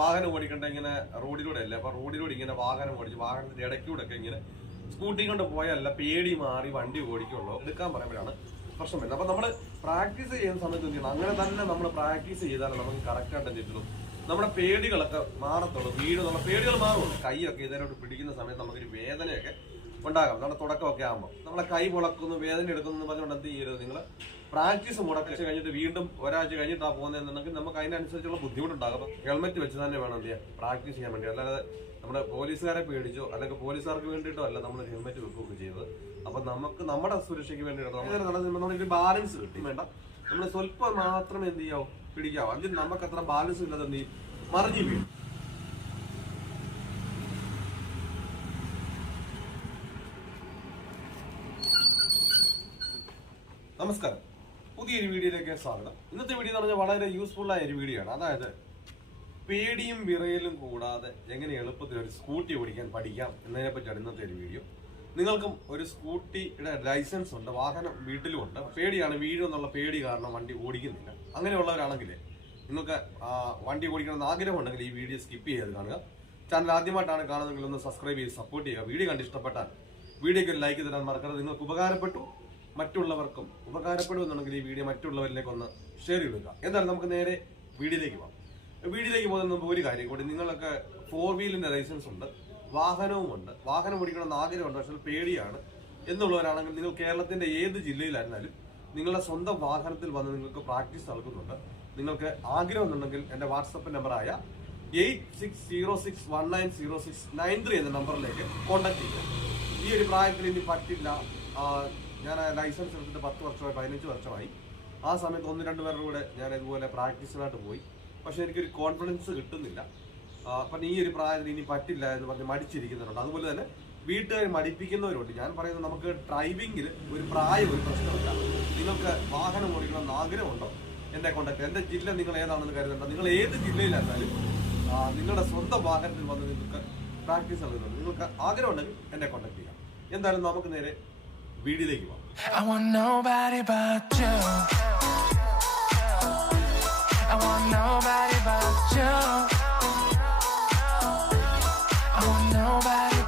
വാഹനം ഓടിക്കണ്ട ഇങ്ങനെ റോഡിലൂടെ അല്ലേ? അപ്പൊ റോഡിലൂടെ ഇങ്ങനെ വാഹനം ഓടിച്ച് വാഹനത്തിന്റെ ഇടയ്ക്കൂടെ ഒക്കെ ഇങ്ങനെ സ്കൂട്ടി കൊണ്ട് പോയല്ല പേടി മാറി വണ്ടി ഓടിക്കുള്ളൂ. എടുക്കാൻ പറയുമ്പോഴാണ് പ്രശ്നം വരുന്നത്. അപ്പൊ നമ്മൾ പ്രാക്ടീസ് ചെയ്യുന്ന സമയത്ത് എന്ത് ചെയ്യണം? അങ്ങനെ തന്നെ നമ്മൾ പ്രാക്ടീസ് ചെയ്താൽ നമുക്ക് കറക്റ്റ് ആയിട്ട് എന്ത് നമ്മുടെ പേടികളൊക്കെ മാറത്തുള്ളൂ. വീട് നമ്മുടെ പേടികൾ മാറുള്ളൂ. കൈയൊക്കെ ഇതിനോട്ട് പിടിക്കുന്ന സമയത്ത് നമുക്കൊരു വേദനയൊക്കെ ഉണ്ടാകാം. നമ്മുടെ തുടക്കമൊക്കെ ആകുമ്പോൾ നമ്മളെ കൈ മുളക്കുന്നു വേദന എടുക്കുന്നു പറഞ്ഞുകൊണ്ട് എന്ത് ചെയ്യരുത് നിങ്ങൾ പ്രാക്ടീസ് മുടക്കി കഴിഞ്ഞിട്ട് വീണ്ടും ഒരാഴ്ച കഴിഞ്ഞിട്ടാണ് പോകുന്നതെന്നുണ്ടെങ്കിൽ നമുക്ക് അതിനനുസരിച്ചുള്ള ബുദ്ധിമുട്ടുണ്ടാകും. ഹെൽമെറ്റ് വെച്ച് തന്നെ വേണം എന്ത് ചെയ്യാം പ്രാക്ടീസ് ചെയ്യാൻ വേണ്ടി. അല്ലാതെ നമ്മുടെ പോലീസുകാരെ പേടിച്ചോ അല്ലെങ്കിൽ പോലീസുകാർക്ക് വേണ്ടിയിട്ടോ അല്ല നമ്മൾ ഹെൽമെറ്റ് വെക്കുകയൊക്കെ ചെയ്തത് അപ്പൊ നമുക്ക് നമ്മുടെ സുരക്ഷയ്ക്ക് നടന്നു നമ്മളൊരു ബാലൻസ് കിട്ടി. വേണ്ട. നമ്മൾ സ്വല്പം മാത്രം എന്ത് ചെയ്യാവോ? പിടിക്കാവോ. അതിൽ നമുക്ക് അത്ര ബാലൻസ് ഇല്ലാതെ എന്ത് ചെയ്യും? മറിഞ്ഞു വീഴും. നമസ്കാരം. പുതിയൊരു വീഡിയോയിലേക്ക് സ്വാഗതം. ഇന്നത്തെ വീഡിയോ എന്ന് പറഞ്ഞാൽ വളരെ യൂസ്ഫുൾ ആയ ഒരു വീഡിയോ ആണ്. അതായത് പേടിയും വിറയലും കൂടാതെ എങ്ങനെ എളുപ്പത്തിൽ ഒരു സ്കൂട്ടി ഓടിക്കാൻ പഠിക്കാം എന്നതിനെ പറ്റിയാണ് ഇന്നത്തെ ഒരു വീഡിയോ. നിങ്ങൾക്കും ഒരു സ്കൂട്ടിയുടെ ലൈസൻസ് ഉണ്ട് വാഹനം വീട്ടിലും ഉണ്ട്. പേടിയാണ് വീഴുമെന്നുള്ള പേടി കാരണം വണ്ടി ഓടിക്കുന്നില്ല. അങ്ങനെയുള്ളവരാണെങ്കിൽ നിങ്ങൾക്ക് വണ്ടി ഓടിക്കണമെന്ന് ആഗ്രഹമുണ്ടെങ്കിൽ ഈ വീഡിയോ സ്കിപ്പ് ചെയ്ത് കാണുക. ചാനൽ ആദ്യമായിട്ടാണ് കാണുന്നതെങ്കിൽ ഒന്ന് സബ്സ്ക്രൈബ് ചെയ്ത് സപ്പോർട്ട് ചെയ്യുക. വീഡിയോ കണ്ട് ഇഷ്ടപ്പെട്ടാൽ വീഡിയോക്ക് ഒരു ലൈക്ക് തരാൻ മറക്കരുത്. നിങ്ങൾക്ക് ഉപകാരപ്പെട്ടു. മറ്റുള്ളവർക്കും ഉപകാരപ്പെടുമെന്നുണ്ടെങ്കിൽ ഈ വീഡിയോ മറ്റുള്ളവരിലേക്ക് ഒന്ന് ഷെയർ ചെയ്യുക എന്തായാലും നമുക്ക് നേരെ വീഡിയോയിലേക്ക് പോകാം. വീഡിയോയിലേക്ക് പോകുന്ന മുമ്പ് ഒരു കാര്യം കൂടി നിങ്ങളൊക്കെ ഫോർ വീലിന്റെ ലൈസൻസ് ഉണ്ട് വാഹനവും ഉണ്ട്. വാഹനം ഓടിക്കണമെന്ന് ആഗ്രഹമുണ്ട് പക്ഷേ പേടിയാണ്. എന്നുള്ളവരാണെങ്കിൽ നിങ്ങൾ കേരളത്തിന്റെ ഏത് ജില്ലയിലായിരുന്നാലും നിങ്ങളുടെ സ്വന്തം വാഹനത്തിൽ വന്ന് നിങ്ങൾക്ക് പ്രാക്ടീസ് നൽകുന്നുണ്ട്. നിങ്ങൾക്ക് ആഗ്രഹം ഉണ്ടെങ്കിൽ എന്റെ വാട്സപ്പ് നമ്പറായ എയ്റ്റ് സിക്സ് സീറോ എന്ന നമ്പറിലേക്ക് കോൺടാക്ട് ചെയ്യുക. ഈ ഒരു പ്രായത്തിൽ ഇനി പറ്റില്ല. ഞാൻ ലൈസൻസ് എടുത്തിട്ട് പത്ത് വർഷമായി പതിനഞ്ച് വർഷമായി. ആ സമയത്ത് ഒന്ന് രണ്ട് പേരുടെ കൂടെ ഞാൻ ഇതുപോലെ പ്രാക്ടീസിനായിട്ട് പോയി. പക്ഷേ എനിക്കൊരു കോൺഫിഡൻസ് കിട്ടുന്നില്ല. അപ്പം ഈ ഒരു പ്രായത്തിൽ ഇനി പറ്റില്ല എന്ന് പറഞ്ഞ് മടിച്ചിരിക്കുന്നവരുണ്ട്. അതുപോലെ തന്നെ വീട്ടുകാർ മടിപ്പിക്കുന്നവരുണ്ട് ഞാൻ പറയുന്നത് നമുക്ക് ഡ്രൈവിങ്ങിൽ ഒരു പ്രായം ഒരു പ്രശ്നമില്ല. നിങ്ങൾക്ക് വാഹനം ഓടിക്കണമെന്ന് ആഗ്രഹമുണ്ടോ? എന്നെ കോണ്ടാക്ട് എന്റെ ജില്ല നിങ്ങൾ ഏതാണെന്ന് കരുതണ്ട. നിങ്ങൾ ഏത് ജില്ലയിലായിരുന്നാലും നിങ്ങളുടെ സ്വന്തം വാഹനത്തിൽ വന്ന് നിങ്ങൾക്ക് പ്രാക്ടീസ് നൽകുന്നുണ്ട് നിങ്ങൾക്ക് ആഗ്രഹമുണ്ടെങ്കിൽ എന്നെ കോണ്ടാക്ട് ചെയ്യാം. എന്തായാലും നമുക്ക് നേരെ വീഡിയോയിലേക്ക് പോകാം I want nobody but you. I want nobody but you. I want nobody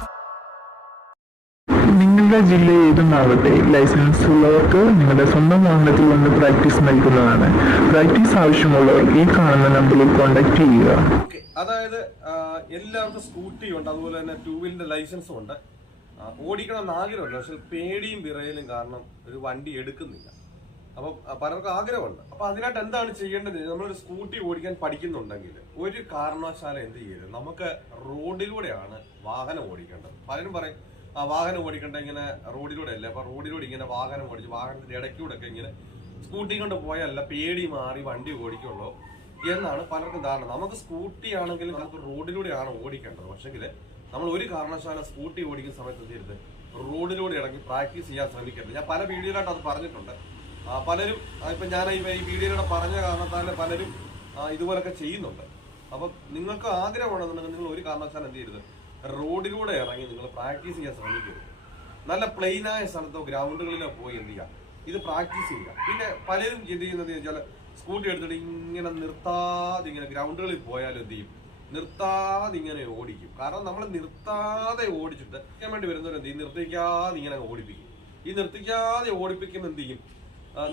നിങ്ങളുടെ ജില്ല ഏതെന്നാവട്ടെ ലൈസൻസ് ഉള്ളവർക്ക് നിങ്ങളുടെ സ്വന്തം വാഹനത്തിൽ വന്ന് പ്രാക്ടീസ് നൽകുന്നതാണ് പ്രാക്ടീസ് ആവശ്യമുള്ളവർ ഈ കാണുന്ന നമ്പറിൽ കോൺടാക്ട് ചെയ്യുക ഓക്കെ അതായത് എല്ലാവർക്കും സ്കൂട്ടി ഉണ്ട് അതുപോലെ തന്നെ ടൂ വീലിന്റെ ലൈസൻസും ഉണ്ട് ഓടിക്കണം ആഗ്രഹമുണ്ട്. പക്ഷെ പേടിയും വിറയലും കാരണം ഒരു വണ്ടി എടുക്കുന്നില്ല. അപ്പൊ പലർക്കും ആഗ്രഹമുണ്ട്. അപ്പൊ അതിനായിട്ട് എന്താണ് ചെയ്യേണ്ടത്? നമ്മളൊരു സ്കൂട്ടി ഓടിക്കാൻ പഠിക്കുന്നുണ്ടെങ്കിൽ ഒരു കാരണവശാല എന്ത് ചെയ്യരുത്? നമുക്ക് റോഡിലൂടെയാണ് വാഹനം ഓടിക്കേണ്ടത്. പലരും പറയും ആ വാഹനം ഓടിക്കേണ്ട ഇങ്ങനെ റോഡിലൂടെ അല്ലേ അപ്പൊ റോഡിലൂടെ ഇങ്ങനെ വാഹനം ഓടിച്ച് വാഹനത്തിന്റെ ഇടയ്ക്കൂടെ ഒക്കെ ഇങ്ങനെ സ്കൂട്ടി കൊണ്ട് പോയല്ല പേടി മാറി വണ്ടി ഓടിക്കുള്ളൂ എന്നാണ് പലർക്കും ധാരണ. നമുക്ക് സ്കൂട്ടി ആണെങ്കിലും നമുക്ക് റോഡിലൂടെയാണ് ഓടിക്കേണ്ടത്. പക്ഷെങ്കിൽ നമ്മൾ ഒരു കാരണവശാലും സ്കൂട്ടി ഓടിക്കുന്ന സമയത്ത് എന്ത് ചെയ്യരുത്? റോഡിലൂടെ ഇറങ്ങി പ്രാക്ടീസ് ചെയ്യാൻ ശ്രമിക്കരുത്. ഞാൻ പല വീഡിയോയിലായിട്ട് അത് പറഞ്ഞിട്ടുണ്ട്. പലരും ഇപ്പം ഞാൻ ഈ വീഡിയോയിലൂടെ പറഞ്ഞ കാരണത്താൽ പലരും ഇതുപോലൊക്കെ ചെയ്യുന്നുണ്ട്. അപ്പം നിങ്ങൾക്ക് ആഗ്രഹമാണെന്നുണ്ടെങ്കിൽ നിങ്ങൾ ഒരു കാരണവശാലും എന്ത് ചെയ്യരുത്? റോഡിലൂടെ ഇറങ്ങി നിങ്ങൾ പ്രാക്ടീസ് ചെയ്യാൻ ശ്രമിക്കരുത്. നല്ല പ്ലെയിനായ സ്ഥലത്തോ ഗ്രൗണ്ടുകളിലോ പോയി എന്ത് ചെയ്യുക ഇത് പ്രാക്ടീസ് ചെയ്യുക. പിന്നെ പലരും എന്ത് ചെയ്യുന്നത് വെച്ചാൽ സ്കൂട്ടി എടുത്തിട്ട് ഇങ്ങനെ നിർത്താതെ ഇങ്ങനെ ഗ്രൗണ്ടുകളിൽ പോയാലും എന്ത് ചെയ്യും? നിർത്താതെ ഇങ്ങനെ ഓടിക്കും. കാരണം നമ്മൾ നിർത്താതെ ഓടിച്ചിട്ട് ഞാൻ വേണ്ടി വരുന്നവരെന്ത് ചെയ്യും? നിർത്തിക്കാതെ ഇങ്ങനെ ഓടിപ്പിക്കും. ഈ നിർത്തിക്കാതെ ഓടിപ്പിക്കുമ്പോൾ എന്ത് ചെയ്യും?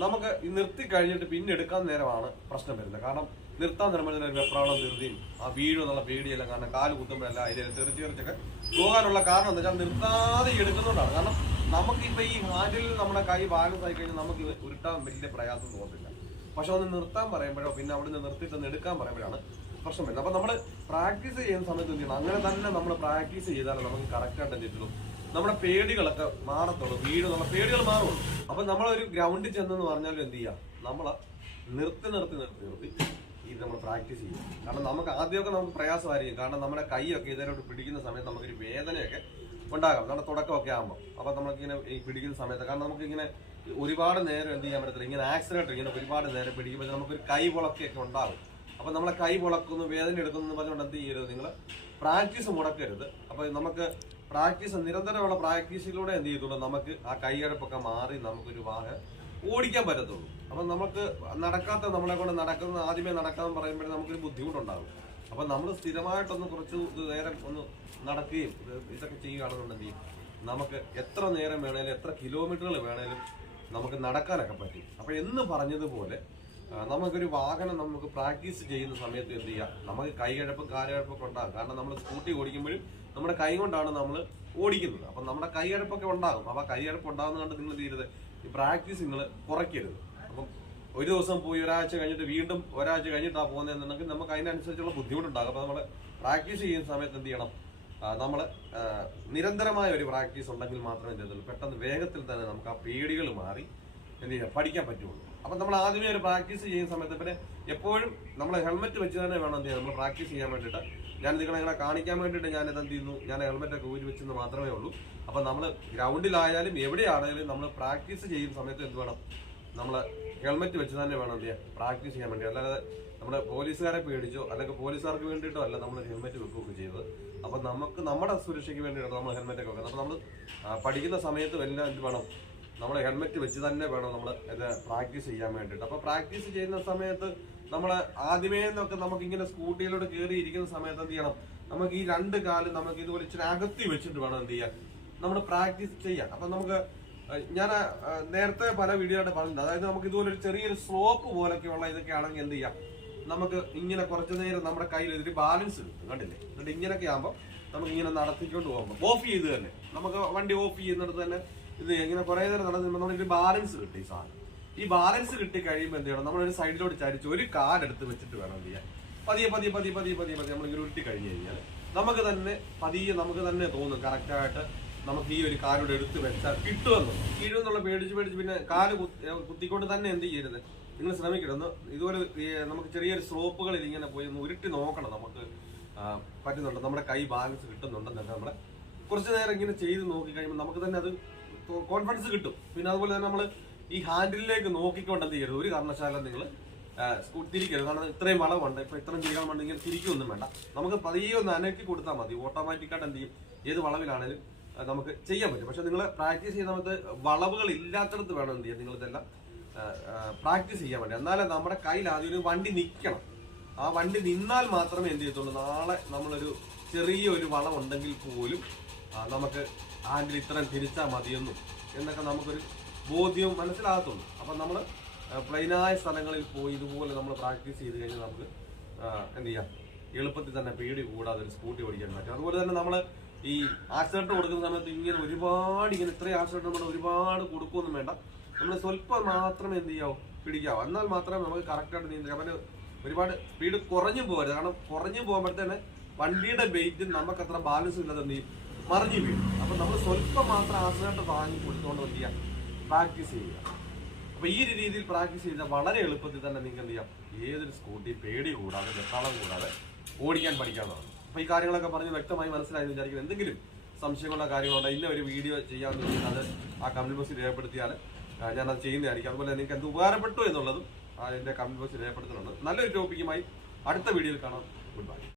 നമുക്ക് ഈ നിർത്തി കഴിഞ്ഞിട്ട് പിന്നെ എടുക്കാൻ നേരമാണ് പ്രശ്നം വരുന്നത്. കാരണം നിർത്താൻ നേരം വെപ്രാളം ധൃതിയും ആ വീഴും എന്നുള്ള പേടിയെല്ലാം കാരണം കാൽ കുത്തുമ്പോഴല്ല അതിൽ തെറിച്ച് തെറിച്ചൊക്കെ പോകാനുള്ള കാരണം എന്താ വെച്ചാൽ നിർത്താതെ എടുക്കുന്നതുകൊണ്ടാണ്. കാരണം നമുക്കിപ്പോൾ ഈ ഹാൻഡിൽ നമ്മുടെ കൈ ബാലൻസ് ആയി കഴിഞ്ഞാൽ നമുക്ക് ഉരുട്ടാൻ വലിയ പ്രയാസം തോന്നില്ല പക്ഷെ ഒന്ന് നിർത്താൻ പറയുമ്പോഴോ പിന്നെ അവിടെ നിന്ന് നിർത്തിയിട്ടൊന്ന് എടുക്കാൻ പറയുമ്പോഴാണ് പ്രശ്നം വരുന്നത് അപ്പൊ നമ്മൾ പ്രാക്ടീസ് ചെയ്യുന്ന സമയത്ത് എന്ത് ചെയ്യണം? അങ്ങനെ തന്നെ നമ്മൾ പ്രാക്ടീസ് ചെയ്താലേ നമുക്ക് കറക്റ്റ് ആയിട്ട് എന്ത് ചെയ്തിട്ടുള്ളൂ നമ്മുടെ പേടികളൊക്കെ മാറത്തുള്ളൂ. വീട് നമ്മുടെ പേടികൾ മാറുള്ളൂ അപ്പൊ നമ്മളൊരു ഗ്രൗണ്ടിൽ ചെന്നെന്ന് പറഞ്ഞാലും എന്ത് ചെയ്യാം? നമ്മൾ നിർത്തി നിർത്തി നിർത്തി നിർത്തി ഇത് നമ്മൾ പ്രാക്ടീസ് ചെയ്യും. കാരണം നമുക്ക് ആദ്യമൊക്കെ നമുക്ക് പ്രയാസമായിരിക്കും. കാരണം നമ്മുടെ കൈയൊക്കെ ഇതിനോട്ട് പിടിക്കുന്ന സമയത്ത് നമുക്കൊരു വേദനയൊക്കെ ഉണ്ടാകാം. നമ്മുടെ തുടക്കമൊക്കെ ആകുമ്പോൾ അപ്പൊ നമുക്കിങ്ങനെ ഈ പിടിക്കുന്ന സമയത്ത് കാരണം നമുക്കിങ്ങനെ ഒരുപാട് നേരം എന്ത് ചെയ്യാൻ പറ്റത്തില്ല. ഇങ്ങനെ ആക്സിഡന്റ് ഇങ്ങനെ ഒരുപാട് നേരം പിടിക്കുമ്പോൾ നമുക്കൊരു കൈ പൊളക്കൊക്കെ ഉണ്ടാകും. അപ്പൊ നമ്മളെ കൈ പൊളക്കുന്നു വേദന എടുക്കുന്നു എന്ന് പറഞ്ഞുകൊണ്ട് എന്ത് ചെയ്യരുത് നിങ്ങൾ പ്രാക്ടീസ് മുടക്കരുത്. അപ്പൊ നമുക്ക് പ്രാക്ടീസ് നിരന്തരമുള്ള പ്രാക്ടീസിലൂടെ എന്ത് ചെയ്തുള്ളൂ നമുക്ക് ആ കൈയടപ്പൊക്കെ മാറി നമുക്കൊരു വാഹനം ഓടിക്കാൻ പറ്റത്തുള്ളൂ. അപ്പൊ നമുക്ക് നടക്കാത്ത നമ്മളെ കൊണ്ട് നടക്കുന്ന ആദ്യമേ നടക്കാൻ പറയുമ്പോഴേ നമുക്കൊരു ബുദ്ധിമുട്ടുണ്ടാകും അപ്പൊ നമ്മൾ സ്ഥിരമായിട്ടൊന്ന് കുറച്ച് നേരം ഒന്ന് നടക്കുകയും ഇത് ഇതൊക്കെ ചെയ്യുകയാണെന്നുണ്ടെങ്കിൽ നമുക്ക് എത്ര നേരം വേണേലും എത്ര കിലോമീറ്ററുകൾ വേണേലും നമുക്ക് നടക്കാനൊക്കെ പറ്റും. അപ്പൊ എന്ന് പറഞ്ഞതുപോലെ നമുക്കൊരു വാഹനം നമുക്ക് പ്രാക്ടീസ് ചെയ്യുന്ന സമയത്ത് എന്ത് ചെയ്യാം? നമുക്ക് കൈകഴപ്പും കാലുകഴപ്പൊക്കെ ഉണ്ടാകും. കാരണം നമ്മൾ സ്കൂട്ടി ഓടിക്കുമ്പോഴും നമ്മുടെ കൈ കൊണ്ടാണ് നമ്മൾ ഓടിക്കുന്നത്. അപ്പം നമ്മുടെ കൈയഴപ്പൊക്കെ ഉണ്ടാകും. അപ്പം ആ കൈകഴപ്പ് ഉണ്ടാകുന്ന കണ്ട് നിങ്ങൾ തീരുത് ഈ പ്രാക്ടീസ് നിങ്ങൾ കുറയ്ക്കരുത്. അപ്പം ഒരു ദിവസം പോയി ഒരാഴ്ച കഴിഞ്ഞിട്ട് വീണ്ടും ഒരാഴ്ച കഴിഞ്ഞിട്ടാണ് പോകുന്നതെന്നുണ്ടെങ്കിൽ നമുക്ക് അതിനനുസരിച്ചുള്ള ബുദ്ധിമുട്ടുണ്ടാകും. അപ്പോൾ നമ്മൾ പ്രാക്ടീസ് ചെയ്യുന്ന സമയത്ത് എന്ത് ചെയ്യണം? നമ്മൾ നിരന്തരമായ ഒരു പ്രാക്ടീസ് ഉണ്ടെങ്കിൽ മാത്രമേ എന്ത് പെട്ടെന്ന് വേഗത്തിൽ തന്നെ നമുക്ക് ആ പേടികൾ മാറി എന്ത് ചെയ്യുക പഠിക്കാൻ പറ്റുള്ളൂ. അപ്പം നമ്മൾ ആദ്യമേ ഒരു പ്രാക്ടീസ് ചെയ്യുന്ന സമയത്ത് പിന്നെ എപ്പോഴും നമ്മൾ ഹെൽമെറ്റ് വെച്ച് തന്നെ വേണം എന്ത് ചെയ്യാൻ? നമ്മൾ പ്രാക്ടീസ് ചെയ്യാൻ വേണ്ടിയിട്ട്. ഞാൻ നിങ്ങളെ ഇങ്ങനെ കാണിക്കാൻ വേണ്ടിയിട്ട് ഞാൻ എന്ത് ചെയ്യുന്നു? ഞാൻ ഹെൽമെറ്റൊക്കെ ഊരി വെച്ചെന്ന് മാത്രമേ ഉള്ളൂ. അപ്പം നമ്മൾ ഗ്രൗണ്ടിലായാലും എവിടെയാണെങ്കിലും നമ്മൾ പ്രാക്ടീസ് ചെയ്യുന്ന സമയത്ത് എന്ത് വേണം? നമ്മൾ ഹെൽമെറ്റ് വെച്ച് തന്നെ വേണം എന്ത് ചെയ്യാൻ? പ്രാക്ടീസ് ചെയ്യാൻ വേണ്ടി. അല്ലാതെ നമ്മുടെ പോലീസുകാരെ പേടിച്ചോ അല്ലെങ്കിൽ പോലീസുകാർക്ക് വേണ്ടിയിട്ടോ അല്ല നമ്മൾ ഹെൽമെറ്റ് വെക്കുകയൊക്കെ ചെയ്തത്. അപ്പം നമുക്ക് നമ്മുടെ സുരക്ഷയ്ക്ക് വേണ്ടിയിട്ടാണ് നമ്മൾ ഹെൽമെറ്റൊക്കെ വെക്കുന്നത്. അപ്പം നമ്മൾ പഠിക്കുന്ന സമയത്ത് എല്ലാം എന്ത് വേണം? നമ്മൾ ഹെൽമെറ്റ് വെച്ച് തന്നെ വേണം നമ്മൾ ഇത് പ്രാക്ടീസ് ചെയ്യാൻ വേണ്ടിയിട്ട്. അപ്പോൾ പ്രാക്ടീസ് ചെയ്യുന്ന സമയത്ത് നമ്മൾ ആദ്യമേ നിന്നൊക്കെ നമുക്ക് ഇങ്ങനെ സ്കൂട്ടിയിലൂടെ കയറി ഇരിക്കുന്ന സമയത്ത് എന്ത് ചെയ്യണം? നമുക്ക് ഈ രണ്ട് കാലും നമുക്ക് ഇതുപോലെ ഇച്ചിരി അകത്തി വെച്ചിട്ട് വേണം എന്ത് ചെയ്യാൻ. നമ്മൾ പ്രാക്ടീസ് ചെയ്യാം അപ്പൊ നമുക്ക് ഞാൻ നേരത്തെ പല വീഡിയോ ആയിട്ട് പറഞ്ഞിട്ടുണ്ട്. അതായത് നമുക്ക് ഇതുപോലെ ഒരു ചെറിയൊരു സ്ലോപ്പ് പോലൊക്കെയുള്ള ഇതൊക്കെ ആണെങ്കിൽ എന്ത് ചെയ്യാം? നമുക്ക് ഇങ്ങനെ കുറച്ചു നേരം നമ്മുടെ കയ്യിൽ ഇതിൽ ബാലൻസ് കിട്ടും കണ്ടില്ലേ? എന്നിട്ട് ഇങ്ങനെയൊക്കെ ആകുമ്പോൾ നമുക്ക് ഇങ്ങനെ നടത്തിക്കൊണ്ട് പോകുമ്പോൾ ഓഫ് ചെയ്ത് തന്നെ. നമുക്ക് വണ്ടി ഓഫ് ചെയ്യുന്നിടത്ത് തന്നെ ഇത് ഇങ്ങനെ കുറെ നേരം നടന്നു നമ്മളൊരു ബാലൻസ് കിട്ടി സാധനം. ഈ ബാലൻസ് കിട്ടി കഴിയുമ്പോൾ എന്ത് ചെയ്യണം? നമ്മളൊരു സൈഡിലോട്ട് ചരിച്ച് ഒരു കാലെടുത്ത് വെച്ചിട്ട് വേണം എന്ത് ചെയ്യാൻ. പതിയെ പതിയെ പതിയെ പതിയെ പതിയെ പതിയെ നമ്മൾ ഇങ്ങനെ ഉരുട്ടി കഴിഞ്ഞ് കഴിഞ്ഞാൽ നമുക്ക് തന്നെ പതിയെ നമുക്ക് തന്നെ തോന്നും കറക്റ്റായിട്ട് നമുക്ക് ഈ ഒരു കാലോട് എടുത്ത് വെച്ചാൽ കിട്ടുമെന്ന്. കീഴുന്നുള്ള പേടിച്ച് പേടിച്ച് പിന്നെ കാൽ കുത്തിക്കൊണ്ട് തന്നെ എന്ത് ചെയ്യരുത്? നിങ്ങൾ ശ്രമിക്കണം ഇതുപോലെ നമുക്ക് ചെറിയൊരു സ്ലോപ്പുകളിൽ ഇങ്ങനെ പോയി ഒന്ന് ഉരുട്ടി നോക്കണം നമുക്ക് പറ്റുന്നുണ്ട്? നമ്മുടെ കൈ ബാലൻസ് കിട്ടുന്നുണ്ടെന്നല്ല നമ്മളെ കുറച്ച് നേരം ഇങ്ങനെ ചെയ്ത് നോക്കി കഴിയുമ്പോൾ നമുക്ക് തന്നെ അത് കോൺഫിഡൻസ് കിട്ടും. പിന്നെ അതുപോലെ തന്നെ നമ്മൾ ഈ ഹാൻഡിലേക്ക് നോക്കിക്കൊണ്ട് എന്ത് ചെയ്യരുത്. ഒരു കാരണവശാലും നിങ്ങൾ തിരിക്കരുത്. കാരണം ഇത്രയും വളവുണ്ട്. ഇപ്പൊ ഇത്രയും ഇങ്ങനെ തിരിക്കൊന്നും വേണ്ട. നമുക്ക് പതിയെ ഒന്ന് അനക്കി കൊടുത്താൽ മതി. ഓട്ടോമാറ്റിക്കായിട്ട് എന്ത് ചെയ്യും? ഏത് വളവിലാണേലും നമുക്ക് ചെയ്യാൻ പറ്റും. പക്ഷെ നിങ്ങൾ പ്രാക്ടീസ് ചെയ്യുന്ന സമയത്ത് വളവുകൾ ഇല്ലാത്തടത്ത് വേണം എന്ത് ചെയ്യാം നിങ്ങൾ ഇതെല്ലാം പ്രാക്ടീസ് ചെയ്യാൻ വേണ്ടി. എന്നാലേ നമ്മുടെ കയ്യിൽ ആദ്യം ഒരു വണ്ടി നിൽക്കണം ആ വണ്ടി നിന്നാൽ മാത്രമേ എന്ത് ചെയ്യത്തുള്ളൂ? നാളെ നമ്മളൊരു ചെറിയ ഒരു വളവുണ്ടെങ്കിൽ പോലും നമുക്ക് ഹാൻഡിൽ ഇത്രയും തിരിച്ചാൽ മതിയെന്നും എന്നൊക്കെ നമുക്കൊരു ബോധ്യവും മനസ്സിലാകത്തുള്ളൂ. അപ്പം നമ്മൾ പ്ലെയിനായ സ്ഥലങ്ങളിൽ പോയി ഇതുപോലെ നമ്മൾ പ്രാക്ടീസ് ചെയ്ത് കഴിഞ്ഞാൽ നമുക്ക് എന്ത് ചെയ്യാം? എളുപ്പത്തിൽ തന്നെ പേടി കൂടാതെ ഒരു സ്കൂട്ടി ഓടിക്കാൻ പറ്റും. അതുപോലെ തന്നെ നമ്മൾ ഈ ആക്സിഡന്റ് കൊടുക്കുന്ന സമയത്ത് ഇങ്ങനെ ഒരുപാട് ഇങ്ങനെ ഇത്രയും ആക്സിഡന്റ് നമ്മൾ ഒരുപാട് കൊടുക്കുമെന്നും വേണ്ട. നമ്മൾ സ്വല്പം മാത്രമേ എന്ത് ചെയ്യാവൂ? പിടിക്കാവൂ. എന്നാൽ മാത്രമേ നമുക്ക് കറക്റ്റായിട്ട് നീന്തി അവന് ഒരുപാട് സ്പീഡ് കുറഞ്ഞു പോകരുത്. കാരണം കുറഞ്ഞു പോകുമ്പോഴത്തേനെ വണ്ടിയുടെ വെയിറ്റ് നമുക്ക് അത്ര ബാലൻസ് ഇല്ലാതെ ചെയ്യും? മറിഞ്ഞു വീഴും. അപ്പൊ നമ്മൾ സ്വല്പം മാത്രം ആശ്രയിട്ട് വാങ്ങി കൊടുത്തുകൊണ്ട് എന്ത് ചെയ്യാം? പ്രാക്ടീസ് ചെയ്യുക. അപ്പൊ ഈ ഒരു രീതിയിൽ പ്രാക്ടീസ് ചെയ്താൽ വളരെ എളുപ്പത്തിൽ തന്നെ നിങ്ങൾക്ക് എന്ത് ചെയ്യാം? ഏതൊരു സ്കൂട്ടി പേടി കൂടാതെ വെത്താളം കൂടാതെ ഓടിക്കാൻ പഠിക്കാവുന്നതാണ് അപ്പൊ ഈ കാര്യങ്ങളൊക്കെ പറഞ്ഞ് വ്യക്തമായി മനസ്സിലായി വിചാരിക്കുന്നത് വിചാരിക്കും എന്തെങ്കിലും സംശയങ്ങളോ കാര്യങ്ങളോ ഇന്ന ഒരു വീഡിയോ ചെയ്യാമെന്ന് വെച്ചാൽ അത് ആ കമന്റ് ബോക്സിൽ രേഖപ്പെടുത്തിയാൽ ഞാനത് ചെയ്യുന്നതായിരിക്കും. അതുപോലെ നിങ്ങൾക്ക് എന്ത് ഉപകാരപ്പെട്ടു എന്നുള്ളതും എന്റെ കമന്റ് ബോക്സിൽ രേഖപ്പെടുത്തുന്നുണ്ട് നല്ലൊരു ടോപ്പിക്കുമായി അടുത്ത വീഡിയോയിൽ കാണാം. Good bye